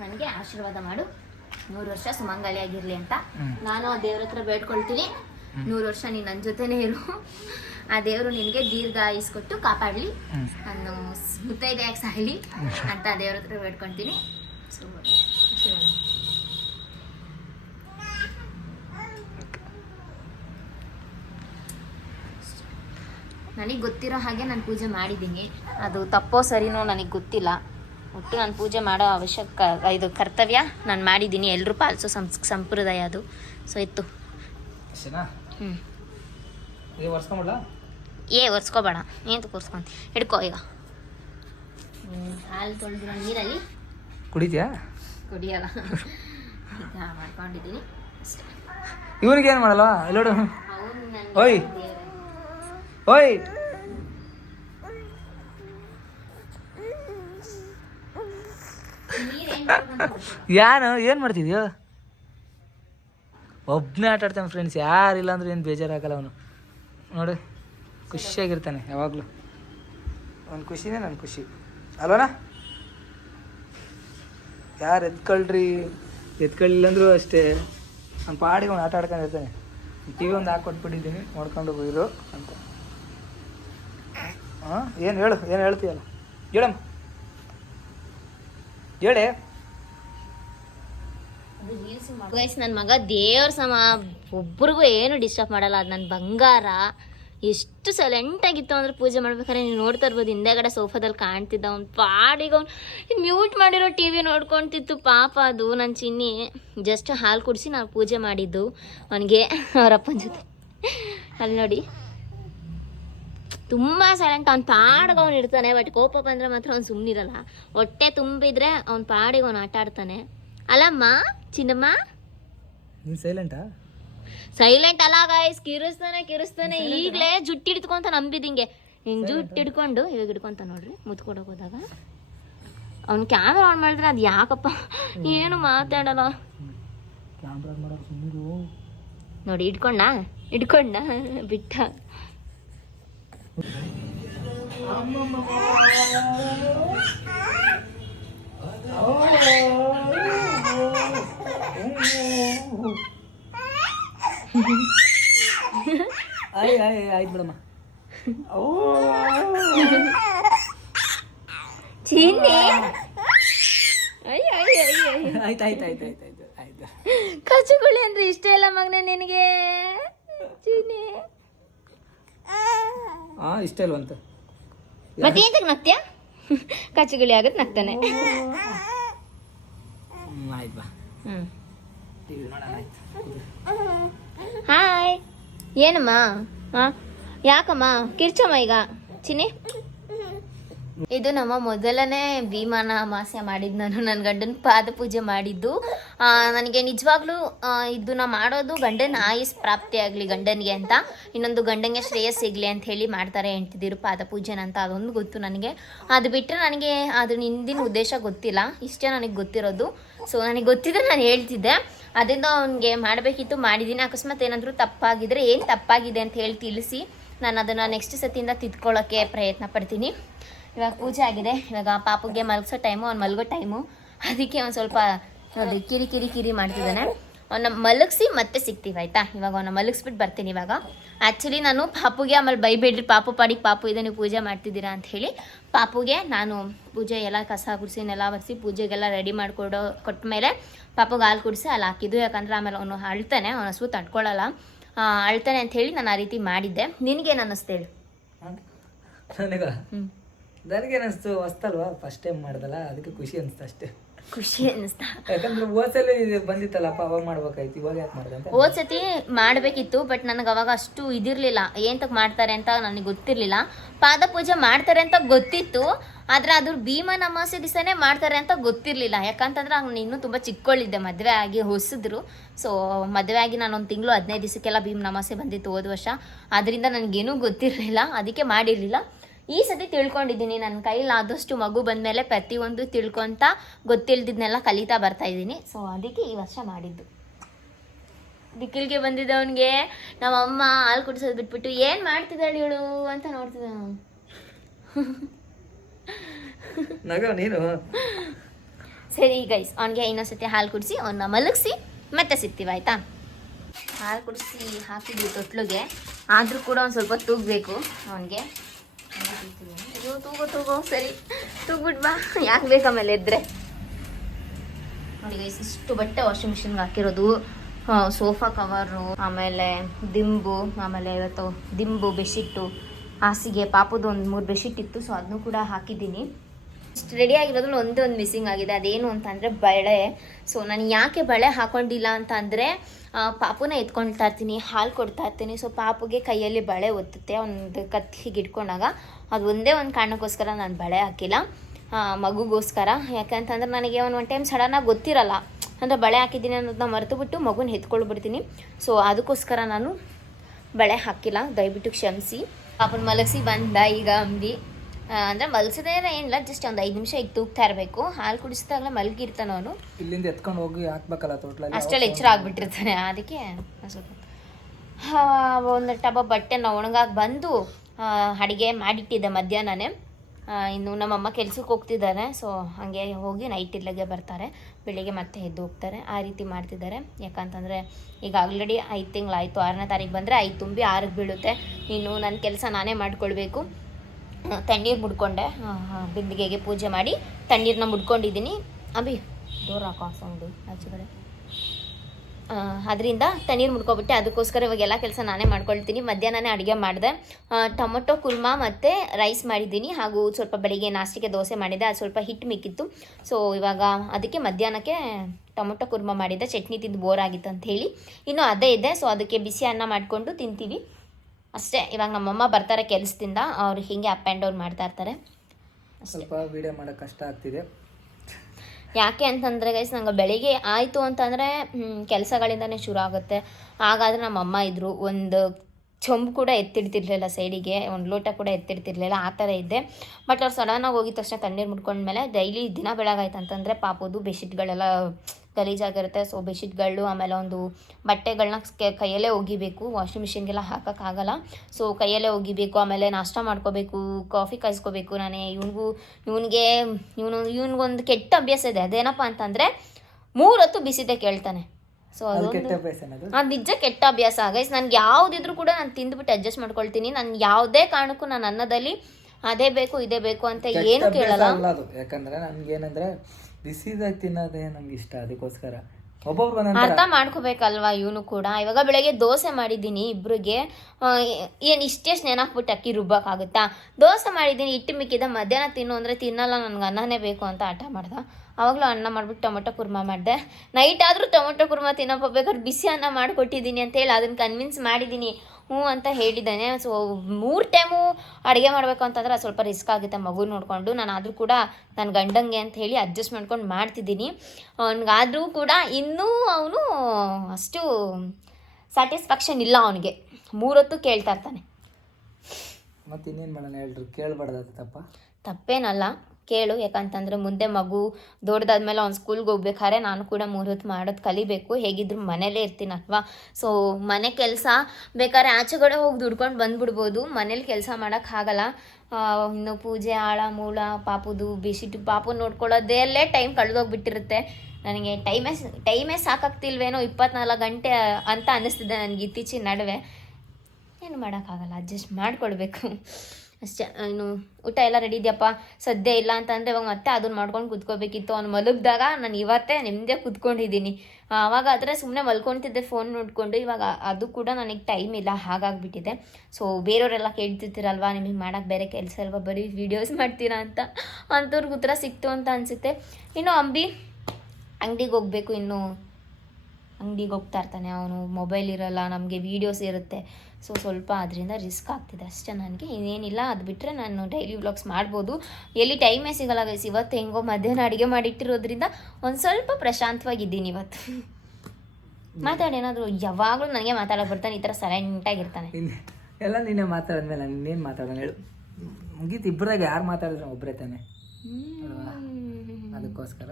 ನನಗೆ ಆಶೀರ್ವಾದ ಮಾಡು. ನೂರು ವರ್ಷ ಸುಮಂಗಲಿಯಾಗಿರ್ಲಿ ಅಂತ. ನಾನು ಆ ದೇವ್ರ ಹತ್ರ ಬೇಡ್ಕೊಳ್ತೀನಿ. ನೂರು ವರ್ಷ ನೀನು ನನ್ನ ಜೊತೆನೇ ಇರು. ಆ ದೇವರು ನಿನಗೆ ದೀರ್ಘ ಕೊಟ್ಟು ಕಾಪಾಡಲಿ ನಾನು ಮುತ್ತೈದೆಯಾಗಿ ಸಾಯಲಿ ಅಂತ ಆ ದೇವ್ರ ಹತ್ರ ಬೇಡ್ಕೊಳ್ತೀನಿ. ಸೊ ಆಶೀರ್ವಾದ ನನಗೆ ಗೊತ್ತಿರೋ ಹಾಗೆ ನಾನು ಪೂಜೆ ಮಾಡಿದ್ದೀನಿ. ಅದು ತಪ್ಪೋ ಸರಿನೋ ನನಗೆ ಗೊತ್ತಿಲ್ಲ. ಒಟ್ಟು ನಾನು ಪೂಜೆ ಮಾಡೋ ಅವಶ್ಯಕ ಇದು ಕರ್ತವ್ಯ ನಾನು ಮಾಡಿದ್ದೀನಿ. ಎಲ್ಲರೂ ಪಾಲಿಸೋ ಸಂಸ್ ಸಂಪ್ರದಾಯ ಅದು. ಸೊ ಇತ್ತು. ಹ್ಞೂ ಏ ಒರೆಸ್ಕೋಬೇಡ. ಏನು ಕೂರ್ಸ್ಕೊಂತ ಹಿಡ್ಕೋ ಈಗ. ಹ್ಮ್, ಹಾಲು ತೊಳೆದಿರೋ ನೀರಲ್ಲಿ? ಕುಡಿತೀಯಾ? ಕುಡಿಯಲ್ಲ. ಈಗ ಮಾಡ್ಕೊಂಡಿದ್ದೀನಿ. ಇವನಿಗೆ ಏನು ಮಾಡಲ್ಲ ಎಲ್ಲೋಡು. ಅವನು ಓಯ್. ಓಯ್. ಯಾನು? ಏನು ಮಾಡ್ತಿದ್ಯೋ? ಒಬ್ಬನೇ ಆಟ ಆಡ್ತಾನೆ ಫ್ರೆಂಡ್ಸ್ ಯಾರಿಲ್ಲ ಅಂದ್ರೆ ಏನು ಬೇಜಾರಾಗಲ್ಲ ಅವನು. ನೋಡು ಖುಷಿಯಾಗಿರ್ತಾನೆ ಯಾವಾಗಲೂ. ಅವ್ನ ಖುಷಿನೇ ನನ್ನ ಖುಷಿ. ಅಲ್ವಣ ಯಾರು ಎತ್ಕೊಳ್ರಿ ಎತ್ಕೊಳ್ಳಿಲ್ಲ ಅಂದರೂ ಅಷ್ಟೇ. ನಾನು ಪಾಡಿಗೆ ಅವ್ನು ಆಟ ಆಡ್ಕೊಂಡಿರ್ತಾನೆ. ಟಿ ವಿ ಒಂದು ಹಾಕ್ಕೊಟ್ಬಿಟ್ಟಿದ್ದೀನಿ ನೋಡ್ಕೊಂಡು ಹೋಗಿರು ಅಂತ. ಏನು ಹೇಳು, ಏನು ಹೇಳ್ತೀಯಲ್ಲ? ಹೇಳಮ್ಮ. ಹೇಳಿ. ನನ್ನ ಮಗ ದೇವ್ರ ಸಮ. ಒಬ್ರಿಗೂ ಏನು ಡಿಸ್ಟರ್ಬ್ ಮಾಡಲ್ಲ. ಅದು ನನ್ನ ಬಂಗಾರ. ಎಷ್ಟು ಸೈಲೆಂಟಾಗಿತ್ತು ಅಂದ್ರೆ ಪೂಜೆ ಮಾಡ್ಬೇಕಾದ್ರೆ ನೀವು ನೋಡ್ತಾ ಇರ್ಬೋದು. ಹಿಂದೆಗಡೆ ಸೋಫಾದಲ್ಲಿ ಕಾಣ್ತಿದ್ದ ಅವ್ನು ಪಾಡಿಗೆ ಅವ್ನು ಮ್ಯೂಟ್ ಮಾಡಿರೋ ಟಿ ವಿ ನೋಡ್ಕೊತಿತ್ತು. ಪಾಪ ಅದು ನನ್ನ ಚಿನ್ನಿ. ಜಸ್ಟ್ ಹಾಲು ಕುಡಿಸಿ ನಾವು ಪೂಜೆ ಮಾಡಿದ್ದು. ಅವನಿಗೆ, ಅವರಪ್ಪನ ಜೊತೆ. ಅಲ್ಲಿ ನೋಡಿ. ತುಂಬ ಸೈಲೆಂಟ್ ಅವ್ನ ಪಾಡಿಗೆ ಅವ್ನು ಇರ್ತಾನೆ ಬಟ್ ಕೋಪ ಬಂದರೆ ಮಾತ್ರ ಅವ್ನು ಸುಮ್ಮನಿರಲ್ಲ ಹೊಟ್ಟೆ ತುಂಬಿದ್ರೆ ಅವ್ನ ಪಾಡಿಗೆ ಅವ್ನು ಆಟ ಆಡ್ತಾನೆ. ಅಲ್ಲಮ್ಮ ಚಿನ್ನಮ್ಮ? ನೀನು ಸೈಲೆಂಟಾ ಸೈಲೆಂಟ್ ಅಲ್ಲ ಗಾಯ್ಸ್ ಕಿರಿಸ್ತಾನೆ ಕಿರಿಸ್ತಾನೆ. ಈಗಲೇ ಜುಟ್ಟಿ ಹಿಡ್ಕೊಂತ ನಂಬಿದಿಂಗೆ ಹಿಂಗ್ ಜುಟ್ಟು ಹಿಡ್ಕೊಂಡು ಇವಾಗ ಹಿಡ್ಕೊಂತ ನೋಡ್ರಿ ಮುತ್ಕೊಡಕ್ ಹೋದಾಗ. ಅವ್ನು ಕ್ಯಾಮ್ರಾ ಆನ್ ಮಾಡಿದ್ರೆ ಅದು ಯಾಕಪ್ಪ? ಏನು ಮಾತಾಡಲ್ಲ. ನೋಡಿ ಇಟ್ಕೊಂಡ ಇಟ್ಕೊಂಡ ಬಿಟ್ಟ? ಆಯ್ ಆಯ್ ಆಯ್ತು ಬಿಡಮ್ಮ. ಓ. ಚಿನ್ನಿ. ಅಯ್ಯ ಅಯ್ಯ ಅಯ್ಯ ಅಯ್ಯ. ಆಯ್ತು ಆಯ್ತು ಆಯ್ತು ಆಯ್ತು ಆಯ್ತು ಆಯ್ತು. ಕಚ್ಚುಗುಳಿ ಅಂದ್ರೆ ಇಷ್ಟ ಇಲ್ಲ ಮಗನೇ ನಿನಗೆ. ಚಿನ್ನಿ. ಹಾಂ ಇಷ್ಟ ಇಲ್ವಂತ ಮತ್ತೆ ಏಂತಕ್ ನಗ್ತೀಯ? ಕಚ್ಚುಗುಳಿ ಆಗತ್ ನಗ್ತಾನೆ. ಆಯ್ತು ಬಾ. ಹಾಯ್. ಏನಮ್ಮ? ಹಾ ಯಾಕಮ್ಮ? ಕಿರ್ಚಮ್ಮ ಈಗ. ಚಿನ್ನಿ? ಇದು ನಮ್ಮ ಮೊದಲನೇ ಭೀಮಾನ ಅಮಾಸ್ಯ ಮಾಡಿದ್ದು ನಾನು. ನನ್ನ ಗಂಡನ ಪಾದ ಪೂಜೆ ಮಾಡಿದ್ದು. ನನಗೆ ನಿಜವಾಗ್ಲೂ ಇದನ್ನ ಮಾಡೋದು ಗಂಡನ ಆಯುಸ್ ಪ್ರಾಪ್ತಿ ಆಗಲಿ, ಗಂಡನಿಗೆ ಅಂತ. ಇನ್ನೊಂದು ಗಂಡನಿಗೆ ಶ್ರೇಯಸ್ ಸಿಗಲಿ ಅಂತ ಹೇಳಿ ಮಾಡ್ತಾರೆ ಹೆಂಡ್ತಿದಿರು ಪಾದ ಪೂಜೆನ ಅಂತ. ಅದೊಂದು ಗೊತ್ತು ನನಗೆ. ಅದು ಬಿಟ್ಟರೆ ನನಗೆ ಅದ್ರ ಹಿಂದಿನ ಉದ್ದೇಶ ಗೊತ್ತಿಲ್ಲ. ಇಷ್ಟೇ ನನಗೆ ಗೊತ್ತಿರೋದು. ಸೊ ನನಗೆ ಗೊತ್ತಿದ್ರೆ ನಾನು ಹೇಳ್ತಿದ್ದೆ. ಅದರಿಂದ ಅವನಿಗೆ ಮಾಡಬೇಕಿತ್ತು ಮಾಡಿದ್ದೀನಿ ಅಕಸ್ಮಾತ್ ಏನಾದರೂ ತಪ್ಪಾಗಿದ್ರೆ ಏನು ತಪ್ಪಾಗಿದೆ ಅಂತ ಹೇಳಿ ತಿಳಿಸಿ. ನಾನು ಅದನ್ನು ನೆಕ್ಸ್ಟ್ ಸತಿಯಿಂದ ತಿದ್ಕೊಳ್ಳೋಕ್ಕೆ ಪ್ರಯತ್ನ ಪಡ್ತೀನಿ. ಇವಾಗ ಪೂಜೆ ಆಗಿದೆ. ಇವಾಗ ಪಾಪುಗೆ ಮಲಗಿಸೋ ಟೈಮು ಅವ್ನು ಮಲಗೋ ಟೈಮು ಅದಕ್ಕೆ ಒಂದು ಸ್ವಲ್ಪ ಅದು ಕಿರಿ ಕಿರಿ ಕಿರಿ ಮಾಡ್ತಿದ್ದಾನೆ. ಅವನ್ನ ಮಲಗಿಸಿ ಮತ್ತೆ ಸಿಗ್ತೀವಿ ಆಯ್ತಾ? ಇವಾಗ ಅವನ್ನ ಮಲಗಿಸ್ಬಿಟ್ಟು ಬರ್ತೀನಿ ಇವಾಗ. ಆ್ಯಕ್ಚುಲಿ ನಾನು ಪಾಪುಗೆ ಆಮೇಲೆ ಬೈಬೇಡ್ರಿ. ಪಾಪು ಪಾಡಿಗೆ ಪಾಪು ಇದೆ ನೀವು ಪೂಜೆ ಮಾಡ್ತಿದ್ದೀರಾ ಅಂತ ಹೇಳಿ ಪಾಪುಗೆ ನಾನು ಪೂಜೆ ಎಲ್ಲ ಕಸ ಗುಡಿಸಿ ನೆಲ ಒರೆಸಿ ಪೂಜೆಗೆಲ್ಲ ರೆಡಿ ಮಾಡಿಕೊಡೋ ಕೊಟ್ಟ ಮೇಲೆ ಪಾಪುಗೆ ಹಾಲು ಕುಡಿಸಿ ಅಲ್ಲಿ ಹಾಕಿದ್ದು. ಯಾಕಂದ್ರೆ ಆಮೇಲೆ ಅವನು ಅಳ್ತಾನೆ ಅವನ ಹಸು ತಡ್ಕೊಳ್ಳಲ್ಲ ಅಳ್ತಾನೆ ಅಂತ ಹೇಳಿ ನಾನು ಆ ರೀತಿ ಮಾಡಿದ್ದೆ. ನಿನಗೇನು ಅನ್ನಿಸ್ತು ಹೇಳು ನನಗ ಅನಿಸ್ತು ಹೊಸ್ತಲ್ವಾ? ಫಸ್ಟ್ ಟೈಮ್ ಮಾಡ್ದಲ್ಲ ಅದಕ್ಕೆ ಖುಷಿ ಅನಿಸ್ತು ಅಷ್ಟೇ. ಖುಷಿ ಅನಿಸ್ತಾ. ಯಾಕಂದ್ರೆ ಹೋದ್ಸಲ ಇದು ಬಂದಿತ್ತಲ್ಲಪ್ಪ ಅವಾಗ ಮಾಡ್ಬೇಕಾಯ್ತು ಇವಾಗ ಯಾಕೆ ಮಾಡ್ದೆ ಅಂತ? ಹೋದ್ ಸತಿ ಮಾಡಬೇಕಿತ್ತು ಬಟ್ ನನಗೆ ಅವಾಗ ಅಷ್ಟು ಇದಿರಲಿಲ್ಲ. ಏಂತಕ್ ಮಾಡ್ತಾರೆ ಅಂತ ನನಗೆ ಗೊತ್ತಿರಲಿಲ್ಲ. ಪಾದ ಪೂಜೆ ಮಾಡ್ತಾರೆ ಅಂತ ಗೊತ್ತಿತ್ತು ಆದರೆ ಅದ್ರ ಭೀಮನ ಅಮಾವಾಸ್ಯೆ ದಿವಸನೇ ಮಾಡ್ತಾರೆ ಅಂತ ಗೊತ್ತಿರಲಿಲ್ಲ. ಯಾಕಂತಂದ್ರೆ ನಾನು ಇನ್ನೂ ತುಂಬ ಚಿಕ್ಕವಳಿದ್ದೆ ಮದುವೆ ಆಗಿ ಹೊಸಿದ್ರು. ಸೊ ಮದುವೆ ಆಗಿ ನಾನು ಒಂದು ತಿಂಗಳು ಹದಿನೈದು ದಿವಸಕ್ಕೆಲ್ಲ ಭೀಮನ ಅಮಾವಾಸ್ಯೆ ಬಂದಿತ್ತು ಹೋದ ವರ್ಷ. ಅದರಿಂದ ನನಗೇನೂ ಗೊತ್ತಿರಲಿಲ್ಲ ಅದಕ್ಕೆ ಮಾಡಿರಲಿಲ್ಲ. ಈ ಸತಿ ತಿಳ್ಕೊಂಡಿದ್ದೀನಿ. ನನ್ನ ಕೈಲಿ ಆದಷ್ಟು ಮಗು ಬಂದಮೇಲೆ ಪ್ರತಿಯೊಂದು ತಿಳ್ಕೊತ ಗೊತ್ತಿಲ್ದಿದ್ನೆಲ್ಲ ಕಲಿತಾ ಬರ್ತಾ ಇದ್ದೀನಿ. ಸೊ ಅದಕ್ಕೆ ಈ ವರ್ಷ ಮಾಡಿದ್ದು. ದಿಕ್ಕಿಲ್ಗೆ ಬಂದಿದ್ದವನಿಗೆ ನಮ್ಮ ಅಮ್ಮ ಹಾಲು ಕುಡಿಸೋದು ಬಿಟ್ಬಿಟ್ಟು ಏನು ಮಾಡ್ತಿದ್ದಾಳೆ ಇವಳು ಅಂತ ನೋಡ್ತಿದ್ದ. ನೀನು. ಸರಿ ಗೈಸ್ ಅವನಿಗೆ ಇನ್ನೊಂದ್ಸತಿ ಹಾಲು ಕುಡಿಸಿ ಅವನ್ನ ಮಲಗಿಸಿ ಮತ್ತೆ ಸಿಗ್ತೀವಿ ಆಯ್ತಾ? ಹಾಲು ಕುಡಿಸಿ ಹಾಕಿದ್ವಿ ತೊಟ್ಲಿಗೆ. ಆದರೂ ಕೂಡ ಒಂದು ಸ್ವಲ್ಪ ತೂಗಬೇಕು ಅವನಿಗೆ. ತೂಗೋ ತೂಗೋ ಸರಿ ತೂಗ್ಬಿಟ್ ಬಾ ಯಾಕೆ ಬೇಕು ಆಮೇಲೆ ಎದ್ರೆ ನೋಡಿ ಗೈಸ್ ಇಷ್ಟು ಬಟ್ಟೆ ವಾಷಿಂಗ್ ಮಿಷಿನ್ಗೆ ಹಾಕಿರೋದು. ಸೋಫಾ ಕವರು ಆಮೇಲೆ ದಿಂಬು, ಆಮೇಲೆ ಇವತ್ತು ದಿಂಬು ಬೆಡ್ಶೀಟು. ಹಾಸಿಗೆ, ಪಾಪದ ಒಂದು ಮೂರು ಬೆಡ್ಶೀಟ್ ಇತ್ತು ಸೊ ಅದನ್ನು ಕೂಡ ಹಾಕಿದ್ದೀನಿ. ಇಷ್ಟು ರೆಡಿ ಆಗಿರೋದ್ರಲ್ಲಿ ಒಂದೇ ಒಂದು ಮಿಸ್ಸಿಂಗ್ ಆಗಿದೆ. ಅದೇನು ಅಂತಂದರೆ ಬಳೆ. ಸೊ ನಾನು ಯಾಕೆ ಬಳೆ ಹಾಕೊಂಡಿಲ್ಲ ಅಂತ ಅಂದರೆ ಪಾಪುನ ಎತ್ಕೊಳ್ತಾ ಇರ್ತೀನಿ, ಹಾಲು ಕೊಡ್ತಾ ಇರ್ತೀನಿ. ಸೊ ಪಾಪುಗೆ ಕೈಯಲ್ಲಿ ಬಳೆ ಒತ್ತುತ್ತೆ. ಒಂದು ಕತ್ತಿ ಹೀಗೆ ಇಟ್ಕೊಂಡಾಗ ಅದು ಒಂದೇ ಒಂದು ಕಾರಣಕ್ಕೋಸ್ಕರ ನಾನು ಬಳೆ ಹಾಕಿಲ್ಲ. ಮಗುಗೋಸ್ಕರ. ಯಾಕಂತಂದ್ರೆ ನನಗೆ ಒಂದು ಒನ್ ಟೈಮ್ ಸಡನ್ನಾಗಿ ಗೊತ್ತಿರಲ್ಲ. ಅಂದರೆ ಬಳೆ ಹಾಕಿದ್ದೀನಿ ಅನ್ನೋದನ್ನ ಮರೆತು ಬಿಟ್ಟು ಮಗುನ ಎತ್ಕೊಳ್ಬಿಡ್ತೀನಿ. ಸೊ ಅದಕ್ಕೋಸ್ಕರ ನಾನು ಬಳೆ ಹಾಕಿಲ್ಲ. ದಯವಿಟ್ಟು ಕ್ಷಮಿಸಿ. ಪಾಪನ ಮಲಗಿಸಿ ಬಂದ ಈಗ ಅಂಬಿ. ಅಂದ್ರೆ ಮಲಗಿಸದೇ ಏನಿಲ್ಲ ಜಸ್ಟ್ ಒಂದು ಐದು ನಿಮಿಷ ಈಗ ತೂಗ್ತಾ ಇರಬೇಕು. ಹಾಲು ಕುಡಿಸಿದಾಗಲೇ ಮಲಗಿರ್ತಾನೆ ಅವನು. ಇಲ್ಲಿಂದ ಎತ್ಕೊಂಡು ಹೋಗಿ ಹಾಕ್ಬೇಕಲ್ಲ ತೋಟ್ಲಲ್ಲಿ? ಅಷ್ಟೆಲ್ಲ ಎಚ್ಚರ ಆಗ್ಬಿಟ್ಟಿರ್ತಾನೆ. ಅದಕ್ಕೆ ಒಂದ್ ಸ್ವಲ್ಪ. ಒಂದು ಟಬ ಬಟ್ಟೆನ ಒಣಗಾಗಿ ಬಂದು ಅಡಿಗೆ ಮಾಡಿಟ್ಟಿದ್ದೆ ಮಧ್ಯಾಹ್ನನೇ. ಇನ್ನು ನಮ್ಮಮ್ಮ ಕೆಲ್ಸಕ್ಕೆ ಹೋಗ್ತಿದ್ದಾರೆ ಸೊ ಹಾಗೆ ಹೋಗಿ ನೈಟ್ ಇಲ್ಲಗೆ ಬರ್ತಾರೆ. ಬೆಳಿಗ್ಗೆ ಮತ್ತೆ ಎದ್ದು ಹೋಗ್ತಾರೆ. ಆ ರೀತಿ ಮಾಡ್ತಿದ್ದಾರೆ. ಯಾಕಂತಂದರೆ ಈಗ ಆಲ್ರೆಡಿ ಐದು ತಿಂಗಳಾಯಿತು ಆರನೇ ತಾರೀಕು ಬಂದರೆ ಐದು ತುಂಬಿ ಆರಿಗೆ ಬೀಳುತ್ತೆ. ಇನ್ನು ನನ್ನ ಕೆಲಸ ನಾನೇ ಮಾಡ್ಕೊಳ್ಬೇಕು. ತಣ್ಣೀರು ಮುಡ್ಕೊಂಡೆ. ಬಿಂದಿಗೆಗೆ ಪೂಜೆ ಮಾಡಿ ತಣ್ಣೀರನ್ನ ಮುಡ್ಕೊಂಡಿದ್ದೀನಿ. ಅಭಿ ದೂರ ಹಾಕೋ ಸೌಂಡು ಆಚೆ ಕಡೆ. ಅದರಿಂದ ತಣ್ಣೀರು ಮುಡ್ಕೊಬಿಟ್ಟೆ. ಅದಕ್ಕೋಸ್ಕರ ಇವಾಗ ಎಲ್ಲ ಕೆಲಸ ನಾನೇ ಮಾಡ್ಕೊಳ್ತೀನಿ. ಮಧ್ಯಾಹ್ನನೇ ಅಡುಗೆ ಮಾಡಿದೆ. ಟೊಮೊಟೊ ಕುರ್ಮಾ ಮತ್ತು ರೈಸ್ ಮಾಡಿದ್ದೀನಿ. ಹಾಗೂ ಸ್ವಲ್ಪ ಬೆಳಿಗ್ಗೆ ನಾಷ್ಟಿಗೆ ದೋಸೆ ಮಾಡಿದೆ. ಅದು ಸ್ವಲ್ಪ ಹಿಟ್ಟು ಮಿಕ್ಕಿತ್ತು. ಸೊ ಇವಾಗ ಅದಕ್ಕೆ ಮಧ್ಯಾಹ್ನಕ್ಕೆ ಟೊಮೊಟೊ ಕುರ್ಮಾ ಮಾಡಿದ್ದೆ. ಚಟ್ನಿ ತಿಂದು ಬೋರ್ ಆಗಿತ್ತು ಅಂತ ಹೇಳಿ. ಇನ್ನು ಅದೇ ಇದೆ. ಸೊ ಅದಕ್ಕೆ ಬಿಸಿ ಅನ್ನ ಮಾಡಿಕೊಂಡು ತಿಂತೀವಿ. ಅಷ್ಟೇ ಇವಾಗ ನಮ್ಮಮ್ಮ ಬರ್ತಾರೆ ಕೆಲಸದಿಂದ ಅವ್ರು ಹೀಗೆ ಅಪ್ ಆ್ಯಂಡ್ ಡೌನ್ ಮಾಡ್ತಾ ಇರ್ತಾರೆ. ಸ್ವಲ್ಪ ವಿಡಿಯೋ ಮಾಡೋಕೆ ಕಷ್ಟ ಆಗ್ತಿದೆ. ಯಾಕೆ ಅಂತಂದರೆ ಗೈಸ್ ನಂಗೆ ಬೆಳಿಗ್ಗೆ ಆಯಿತು ಅಂತಂದರೆ ಕೆಲಸಗಳಿಂದನೇ ಶುರು ಆಗುತ್ತೆ. ಹಾಗಾದ್ರೆ ನಮ್ಮಮ್ಮ ಇದ್ದರು ಒಂದು ಚೊಂಬು ಕೂಡ ಎತ್ತಿಡ್ತಿರ್ಲಿಲ್ಲ ಸೈಡಿಗೆ, ಒಂದು ಲೋಟ ಕೂಡ ಎತ್ತಿಡ್ತಿರ್ಲಿಲ್ಲ, ಆ ಥರ ಇದ್ದೆ. ಬಟ್ ಅವ್ರು ಸಡನ್ನಾಗಿ ಹೋಗಿದ ತಕ್ಷಣ ತಣ್ಣೀರು ಮುಟ್ಕೊಂಡ್ಮೇಲೆ ಡೈಲಿ ದಿನ ಬೆಳಗಾಯ್ತು ಅಂತಂದರೆ ಪಾಪದು ಬೆಡ್ಶೀಟ್ಗಳೆಲ್ಲ ಗಲೀಜಾಗಿರುತ್ತೆ. ಸೊ ಬೆಡ್ಶೀಟ್ಗಳು, ಆಮೇಲೆ ಒಂದು ಬಟ್ಟೆಗಳನ್ನ ಕೈಯಲ್ಲೇ ಒಗಿಬೇಕು. ವಾಷಿಂಗ್ ಮಿಷಿನ್ಗೆಲ್ಲ ಹಾಕೋಕ್ಕಾಗಲ್ಲ ಸೊ ಕೈಯಲ್ಲೇ ಒಗಿಬೇಕು, ಆಮೇಲೆ ನಾಷ್ಟ ಮಾಡ್ಕೋಬೇಕು ಕಾಫಿ ಕಾಯಿಸ್ಕೋಬೇಕು. ನಾನೇ ಇವನಿಗೂ, ಇವನಿಗೆ, ಇವನು, ಇವನಿಗೊಂದು ಕೆಟ್ಟ ಅಭ್ಯಾಸ ಇದೆ. ಅದೇನಪ್ಪ ಅಂತಂದರೆ ಮೂರೊತ್ತು ಬಿಸಿದೆ ಕೇಳ್ತಾನೆ. ಸೊ ಅದು ಅದೊಂದು ಅದು ನಿಜ ಕೆಟ್ಟ ಅಭ್ಯಾಸ. ಗೈಸ್ ನನ್ಗೆ ಯಾವ್ದಿದ್ರು ಕೂಡ ನಾನು ತಿಂದ್ಬಿಟ್ಟು ಅಡ್ಜಸ್ಟ್ ಮಾಡ್ಕೊಳ್ತೀನಿ. ನಾನು ಯಾವುದೇ ಕಾರಣಕ್ಕೂ ನಾನು ಅನ್ನದಲ್ಲಿ ಅದೇ ಬೇಕು ಇದೇ ಬೇಕು ಅಂತ ಏನು ಕೇಳಲ್ಲ. ಅದು. ಯಾಕಂದ್ರೆ ನನ್ಗೆ ಏನಂದ್ರೆ ಬಿಸಿದಾಗಿ ತಿನ್ನೋದೇ ನಂಗೆ ಇಷ್ಟ ಅದಕ್ಕೋಸ್ಕರ. ಅರ್ಥ ಮಾಡ್ಕೋಬೇಕಲ್ವಾ ಇವನು ಕೂಡ? ಇವಾಗ ಬೆಳಗ್ಗೆ ದೋಸೆ ಮಾಡಿದ್ದೀನಿ ಇಬ್ರಿಗೆ. ಏನು ಇಷ್ಟೆಷ್ಟು ನೆನಕ್ಬಿಟ್ಟು ಅಕ್ಕಿ ರುಬ್ಬಕ್ಕಾಗುತ್ತಾ ದೋಸೆ ಮಾಡಿದ್ದೀನಿ ಇಟ್ಟು ಮಿಕ್ಕಿದ ಮಧ್ಯಾಹ್ನ ತಿನ್ನು ಅಂದರೆ ತಿನ್ನಲ್ಲ ನನಗೆ ಅನ್ನನೇ ಬೇಕು ಅಂತ ಆಟ ಮಾಡ್ದ. ಅವಾಗಲೂ ಅನ್ನ ಮಾಡ್ಬಿಟ್ಟು ಟೊಮೊಟೊ ಕುರ್ಮಾ ಮಾಡಿದೆ. ನೈಟ್ ಆದರೂ ಟೊಮೊಟೊ ಕುರ್ಮಾ ತಿನ್ನಪ್ಪ ಬೇಕಾದ್ರೆ ಬಿಸಿ ಅನ್ನ ಮಾಡಿಕೊಟ್ಟಿದ್ದೀನಿ ಅಂತೇಳಿ ಅದನ್ನು ಕನ್ವಿನ್ಸ್ ಮಾಡಿದ್ದೀನಿ. ಹ್ಞೂ ಅಂತ ಹೇಳಿದ್ದಾನೆ. ಸೊ ಮೂರು ಟೈಮು ಅಡುಗೆ ಮಾಡಬೇಕು ಅಂತಂದ್ರೆ ಅದು ಸ್ವಲ್ಪ ರಿಸ್ಕ್ ಆಗುತ್ತೆ ಮಗು ನೋಡಿಕೊಂಡು. ನಾನು ಆದರೂ ಕೂಡ ನನ್ನ ಗಂಡಂಗೆ ಅಂತ ಹೇಳಿ ಅಡ್ಜಸ್ಟ್ ಮಾಡ್ಕೊಂಡು ಮಾಡ್ತಿದ್ದೀನಿ. ಅವನಿಗಾದರೂ ಕೂಡ ಇನ್ನೂ ಅವನು ಅಷ್ಟು ಸ್ಯಾಟಿಸ್ಫ್ಯಾಕ್ಷನ್ ಇಲ್ಲ ಅವನಿಗೆ. ಮೂರೊತ್ತು ಕೇಳ್ತಾ ಇರ್ತಾನೆ. ಮತ್ತೆ ಇನ್ನೇನು ಮಾಡೋಣ ಹೇಳ್ರಿ? ಕೇಳಬಾರ್ದು ತಪ್ಪ. ತಪ್ಪೇನಲ್ಲ. ಕೇಳು, ಯಾಕಂತಂದ್ರೆ ಮುಂದೆ ಮಗು ದೊಡ್ಡದಾದ್ಮೇಲೆ ಅವ್ನು ಸ್ಕೂಲ್ಗೆ ಹೋಗ್ಬೇಕಾದ್ರೆ ನಾನು ಕೂಡ ಮೂರು ಹೊತ್ತು ಮಾಡೋದು ಕಲಿಬೇಕು, ಹೇಗಿದ್ರು ಮನೇಲೇ ಇರ್ತೀನಲ್ವಾ? ಸೊ ಮನೆ ಕೆಲಸ ಬೇಕಾದ್ರೆ ಆಚೆಗಡೆ ಹೋಗಿ ದುಡ್ಕೊಂಡು ಬಂದ್ಬಿಡ್ಬೋದು, ಮನೇಲಿ ಕೆಲಸ ಮಾಡೋಕ್ಕಾಗಲ್ಲ ಇನ್ನು ಪೂಜೆ, ಆಳ, ಮೂಳ, ಪಾಪುದು ಬಿಸಿಟ್ಟು ಪಾಪು ನೋಡ್ಕೊಳ್ಳೋದಲ್ಲೇ ಟೈಮ್ ಕಳೆದೋಗ್ಬಿಟ್ಟಿರುತ್ತೆ. ನನಗೆ ಟೈಮೇ ಟೈಮೇ ಸಾಕಾಗ್ತಿಲ್ವೇನೋ ಇಪ್ಪತ್ನಾಲ್ಕು ಗಂಟೆ ಅಂತ ಅನ್ನಿಸ್ತಿದೆ ನನಗೆ ಇತ್ತೀಚಿನ ನಡುವೆ. ಏನು ಮಾಡೋಕ್ಕಾಗಲ್ಲ ಅಡ್ಜಸ್ಟ್ ಮಾಡ್ಕೊಳ್ಬೇಕು. ಅಷ್ಟೇ ಏನು ಊಟ ಎಲ್ಲ ರೆಡಿ ಇದೆಯಪ್ಪ. ಸದ್ಯ ಇಲ್ಲ ಅಂತಂದರೆ ಇವಾಗ ಮತ್ತೆ ಅದನ್ನ ಮಾಡ್ಕೊಂಡು ಕುತ್ಕೋಬೇಕಿತ್ತು. ಅವ್ನು ಮಲಗಿದಾಗ ನಾನು ಇವತ್ತೇ ನಿಮ್ಮದೇ ಕುತ್ಕೊಂಡಿದ್ದೀನಿ. ಆವಾಗ ಆದರೆ ಸುಮ್ಮನೆ ಮಲ್ಕೊತಿದ್ದೆ ಫೋನ್ ನೋಡಿಕೊಂಡು. ಇವಾಗ ಅದು ಕೂಡ ನನಗೆ ಟೈಮ್ ಇಲ್ಲ, ಹಾಗಾಗ್ಬಿಟ್ಟಿದೆ. ಸೊ ಬೇರೆಯವರೆಲ್ಲ ಕೇಳ್ತಿರ್ತೀರಲ್ವಾ, ನಿಮಗೆ ಮಾಡೋಕ್ಕೆ ಬೇರೆ ಕೆಲಸ ಅಲ್ವಾ ಬರೀ ವೀಡಿಯೋಸ್ ಮಾಡ್ತೀರಾ ಅಂತ? ಅಂಥವ್ರಿಗೆ ಉತ್ತರ ಸಿಕ್ತು ಅಂತ ಅನಿಸುತ್ತೆ. ಇನ್ನು ಅಂಬಿ, ಅಂಗಡಿಗೆ ಹೋಗಬೇಕು ಇನ್ನು. ಅಂಗಡಿಗೆ ಹೋಗ್ತಾ ಇರ್ತಾನೆ ಅವನು ಮೊಬೈಲ್ ಇರಲ್ಲ, ನಮಗೆ ವೀಡಿಯೋಸ್ ಇರುತ್ತೆ. ಸೊ ಸ್ವಲ್ಪ ಅದರಿಂದ ರಿಸ್ಕ್ ಆಗ್ತಿದೆ ಅಷ್ಟೇ ನನಗೆ. ಇನ್ನೇನಿಲ್ಲ ಅದು ಬಿಟ್ಟರೆ ನಾನು ಡೈಲಿ ವ್ಲಾಗ್ಸ್ ಮಾಡ್ಬೋದು. ಎಲ್ಲಿ ಟೈಮೇ ಸಿಗಲ್ಲ ಗೈಸ್ ಇವತ್ತು ಹೆಂಗೋ ಮಧ್ಯಾಹ್ನ ಅಡುಗೆ ಮಾಡಿಟ್ಟಿರೋದ್ರಿಂದ ಒಂದು ಸ್ವಲ್ಪ ಪ್ರಶಾಂತವಾಗಿದ್ದೀನಿ ಇವತ್ತು. ಮಾತಾಡಿ ಏನಾದರೂ ಯಾವಾಗಲೂ ನನಗೆ ಮಾತಾಡೋಕೆ ಬರ್ತಾನೆ ಈ ಥರ ಸೈಲೆಂಟಾಗಿರ್ತಾನೆ ಎಲ್ಲ ನೀನೇ ಮಾತಾಡಿದ್ಮೇಲೆ ನಾನು ಇನ್ನೇನು ಮಾತಾಡೋಣ ಹೇಳು. ಮುಗೀತು ಇಬ್ಬರಾಗ ಯಾರು ಮಾತಾಡಿದ್ರೆ ಒಬ್ಬರೇ ತಾನೆ. ಅದಕ್ಕೋಸ್ಕರ.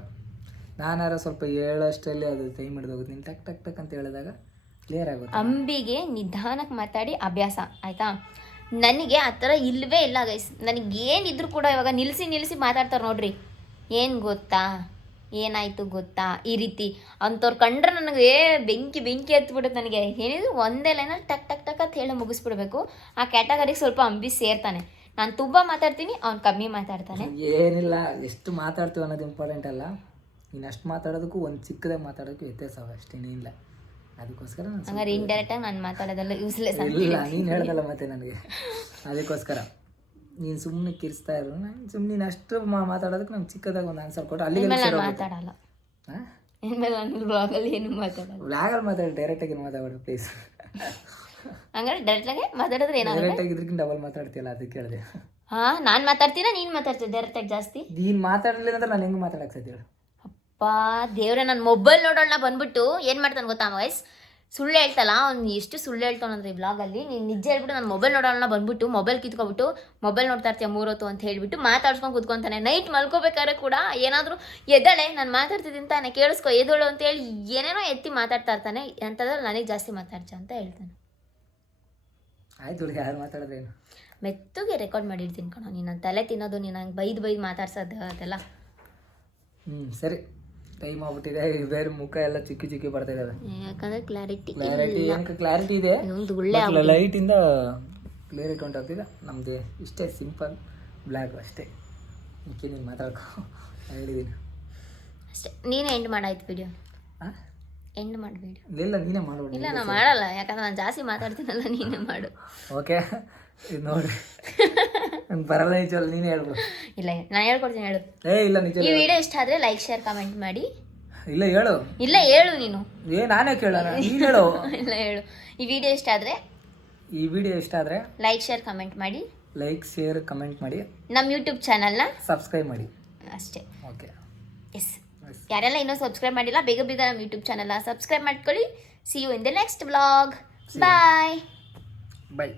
ನಾನಾರ ಸ್ವಲ್ಪ ಹೇಳೋಷ್ಟರಲ್ಲಿ ಅದು ಟೈಮ್ ಹಿಡ್ದೋಗುತ್ತೆ. ನೀನು ಟಕ್ ಟಕ್ ಟಕ್ ಅಂತ ಹೇಳಿದಾಗ ಕ್ಲಿಯರ್ ಆಗುತ್ತೆ ಅಂಬಿಗೆ ನಿಧಾನಕ್ಕೆ ಮಾತಾಡಿ ಅಭ್ಯಾಸ ಆಯಿತಾ? ನನಗೆ ಆ ಥರ ಇಲ್ಲವೇ ಇಲ್ಲ ಗೈಸ್ ನನಗೆ ಏನಿದ್ರು ಕೂಡ ಇವಾಗ ನಿಲ್ಲಿಸಿ ನಿಲ್ಲಿಸಿ ಮಾತಾಡ್ತಾರೆ ನೋಡ್ರಿ. ಏನು ಗೊತ್ತಾ? ಏನಾಯಿತು ಗೊತ್ತಾ? ಈ ರೀತಿ. ಅಂಥವ್ರು ಕಂಡ್ರೆ ನನಗೆ ಏ ಬೆಂಕಿ ಬೆಂಕಿ ಹತ್ಬಿಡುತ್ತೆ ನನಗೆ. ಏನಿದ್ರು ಒಂದೇ ಲೈನಲ್ಲಿ ಟಕ್ ಟಕ್ ಟಕ್ ಅಂತ ಹೇಳಿ ಮುಗಿಸ್ಬಿಡ್ಬೇಕು. ಆ ಕ್ಯಾಟಗರಿಗೆ ಸ್ವಲ್ಪ ಅಂಬಿ ಸೇರ್ತಾನೆ. ನಾನು ತುಂಬ ಮಾತಾಡ್ತೀನಿ ಅವ್ನು ಕಮ್ಮಿ ಮಾತಾಡ್ತಾನೆ. ಏನಿಲ್ಲ ಎಷ್ಟು ಮಾತಾಡ್ತೀವಿ ಅನ್ನೋದು ಇಂಪಾರ್ಟೆಂಟ್ ಅಲ್ಲ. ನೀನು ಅಷ್ಟು ಮಾತಾಡೋದಕ್ಕೂ ಒಂದು ಚಿಕ್ಕದಾಗಿ ಮಾತಾಡೋದಕ್ಕೂ ವ್ಯತ್ಯಾಸ ಅಷ್ಟೇನೇ ಅಷ್ಟೇನಿಲ್ಲ ಅದಕ್ಕೋಸ್ಕರ ಹಂಗಾರೆ ಇಂಡೈರೆಕ್ಟ್ ಆಗಿ ನಾನು ಮಾತಾಡೋದೆಲ್ಲ ಯೂಸ್ಲೆಸ್ ಇಲ್ಲ ನೀನು ಹೇಳ್ದಲ್ಲ ಮತ್ತೆ ನನಗೆ. ಅದಕ್ಕೋಸ್ಕರ. ನೀನು ಸುಮ್ಮನೆ ಕಿರಿಸ್ತಾ ಇರೋ ನಾನು ಸುಮ್ಮನೆ ನೀನು ಅಷ್ಟು ಮಾತಾಡೋದಕ್ಕೆ ನಂಗೆ ಚಿಕ್ಕದಾಗ ಒಂದು ಆನ್ಸರ್ ಕೊಟ್ಟು ಅಲ್ಲಿ ಮಾತಾಡಲ್ಲ. ಇನ್ಮೇಲೆ ನಾನು ಬ್ಲಾಗಲ್ಲಿ ಏನು ಮಾತಾಡಲ್ಲ. ವ್ಲಾಗಲ್ಲಿ ಮಾತಾಡಿ ಡೈರೆಕ್ಟಾಗಿ ಮಾತಾಡಬೇಡ ಪ್ಲೀಸ್ ಹಂಗಾರೆ ಡೈರೆಕ್ಟಾಗಿ ಮಾತಾಡಿದ್ರೆ ಏನಾಗುತ್ತೆ? ಡೈರೆಕ್ಟಾಗಿ ಇದಕ್ಕಿಂತ ಡಬಲ್ ಮಾತಾಡ್ತೀಯಲ್ಲ ಅದಕ್ಕೆ ಹೇಳಿದೆ ಹಾಂ ನಾನು ಮಾತಾಡ್ತೀನ ನೀನು ಮಾತಾಡ್ತೀನಿ ಡೈರೆಕ್ಟಾಗಿ ಜಾಸ್ತಿ? ನೀನು ಮಾತಾಡಲಿಲ್ಲ ಅಂದ್ರೆ ನಾನು ಹೆಂಗೆ ಮಾತಾಡಕ್ಕೆ ಸಾಧ್ಯ ಹೇಳು. ಅಪ್ಪ ದೇವ್ರೆ ನನ್ನ ಮೊಬೈಲ್ ನೋಡೋಣ ಬಂದ್ಬಿಟ್ಟು ಏನು ಮಾಡ್ತಾನೆ ಗೊತ್ತಾ ವಯಸ್ ಸುಳ್ಳು ಹೇಳ್ತಲ್ಲ ಅವ್ನು ಎಷ್ಟು ಸುಳ್ಳು ಹೇಳ್ತಾನಂದ್ರೆ ಈ ಬ್ಲಾಗಲ್ಲಿ ನೀನು ನಿಜ ಹೇಳ್ಬಿಟ್ಟು ನಾನು ಮೊಬೈಲ್ ನೋಡೋಣ ಬಂದ್ಬಿಟ್ಟು ಮೊಬೈಲ್ ಕಿತ್ಕೊಬಿಟ್ಟು ಮೊಬೈಲ್ ನೋಡ್ತಾ ಇರ್ತೀಯ ಮೂರೊತ್ತು ಅಂತ ಹೇಳ್ಬಿಟ್ಟು ಮಾತಾಡ್ಸ್ಕೊಂಡು ಕೂತ್ಕೊಂತಾನೆ. ನೈಟ್ ಮಲ್ಕೋಬೇಕಾದ್ರೆ ಕೂಡ ಏನಾದರೂ ಎದ್ದಾಳೆ ನಾನು ಮಾತಾಡ್ತಿದ್ದೀನಿ ತಾನೆ ಕೇಳಿಸ್ಕೊ ಎದ್ದೋಳು ಅಂತ ಹೇಳಿ ಏನೇನೋ ಎತ್ತಿ ಮಾತಾಡ್ತಾ ಇರ್ತಾನೆ. ಅಂತಂದ್ರೆ ನನಗೆ ಜಾಸ್ತಿ ಮಾತಾಡ್ಸ ಅಂತ ಹೇಳ್ತಾನೆ. ಆಯ್ತು ಯಾರು ಮಾತಾಡಿದ್ರೇನು ಮೆತ್ತಗೆ ರೆಕಾರ್ಡ್ ಮಾಡಿರ್ತೀನಿ ಕಣೋ ನೀನು ನನ್ನ ತಲೆ ತಿನ್ನೋದು ನೀನು ನಂಗೆ ಬೈದು ಬೈದು ಮಾತಾಡ್ಸೋದು ಅದೆಲ್ಲ. ಹ್ಞೂ ಸರಿ. ಟೈಮ್ ಆಗ್ಬಿಟ್ಟಿದೆ. ಬೇರೆ ಮುಖ ಎಲ್ಲ ಚಿಕ್ಕಿ ಚಿಕ್ಕಿ ಬರ್ತಾ ಇದಾವೆ. ಯಾಕಂದ್ರೆ ಕ್ಲಾರಿಟಿ ಕ್ಲಾರಿಟಿ ಏನಕ್ಕೆ ಕ್ಲಾರಿಟಿ ಇದೆ. ಲೈಟ್ ಇಂದ ಕ್ಲಿಯರ್ ಇಟ್ಕೊಂಡು ಹೋಗ್ತಿದ್ದೆ ನಮ್ಮದು ಇಷ್ಟೇ ಸಿಂಪಲ್ ಬ್ಲ್ಯಾಕ್ ಅಷ್ಟೇ. ಮುಖ್ಯ ನೀನು ಮಾತಾಡ್ಕೊ. ಹೇಳಿದ್ದೀನಿ ಅಷ್ಟೇ. ನೀನೇ ಎಂಡ್ ಮಾಡಾಯ್ತು ವಿಡಿಯೋ ಎಂಡ್ ಮಾಡಬೇಡಿ ಇಲ್ಲ ನೀನೇ ಮಾಡೋಣ ಇಲ್ಲ ನಾನು ಮಾಡಲ್ಲ. ಯಾಕಂದ್ರೆ ನಾನು ಜಾಸ್ತಿ ಮಾತಾಡ್ತೀನಲ್ಲ ನೀನೇ ಮಾಡು. ಓಕೆ ಇದು ನೋಡಿ. ನಂಗೆ ಬರಲ್ಲ ನಿಜವಲ್ಲ ನೀನೇ ಹೇಳ್ಬೋದು ಇಲ್ಲ ನಾನು ಹೇಳ್ಕೊಡ್ತೀನಿ ಹೇಳು. ಏ ಇಲ್ಲ ನಿಜ ಈ ವಿಡಿಯೋ ಇಷ್ಟ ಆದ್ರೆ ಲೈಕ್ ಶೇರ್ ಕಮೆಂಟ್ ಮಾಡಿ. ಇಲ್ಲ ಹೇಳು. ಇಲ್ಲ ಹೇಳು ನೀನು. ಏ ನಾನೇ ಕೇಳೋಣ ನೀನು ಹೇಳು. [LAUGHS] ಇಲ್ಲ ಹೇಳು. ಈ ವಿಡಿಯೋ ಇಷ್ಟ ಆದ್ರೆ ಈ ವಿಡಿಯೋ ಇಷ್ಟ ಆದ್ರೆ ಲೈಕ್ ಶೇರ್ ಕಮೆಂಟ್ ಮಾಡಿ. ಲೈಕ್ ಶೇರ್ ಕಮೆಂಟ್ ಮಾಡಿ. ನಮ್ಮ ಯೂಟ್ಯೂಬ್ ಚಾನಲ್ನ ಸಬ್ಸ್ಕ್ರೈಬ್ ಮಾಡಿ. ಅಷ್ಟೇ. ಓಕೆ ಎಸ್ ಯಾರೆಲ್ಲ ಇನ್ನೂ ಸಬ್ಸ್ಕ್ರೈಬ್ ಮಾಡಿಲ್ಲ ಬೇಗ ಬೇಗ ನಮ್ಮ ಯೂಟ್ಯೂಬ್ ಚಾನಲ್ನ ಸಬ್ಸ್ಕ್ರೈಬ್ ಮಾಡ್ಕೊಳ್ಳಿ. See you in the next vlog bye bye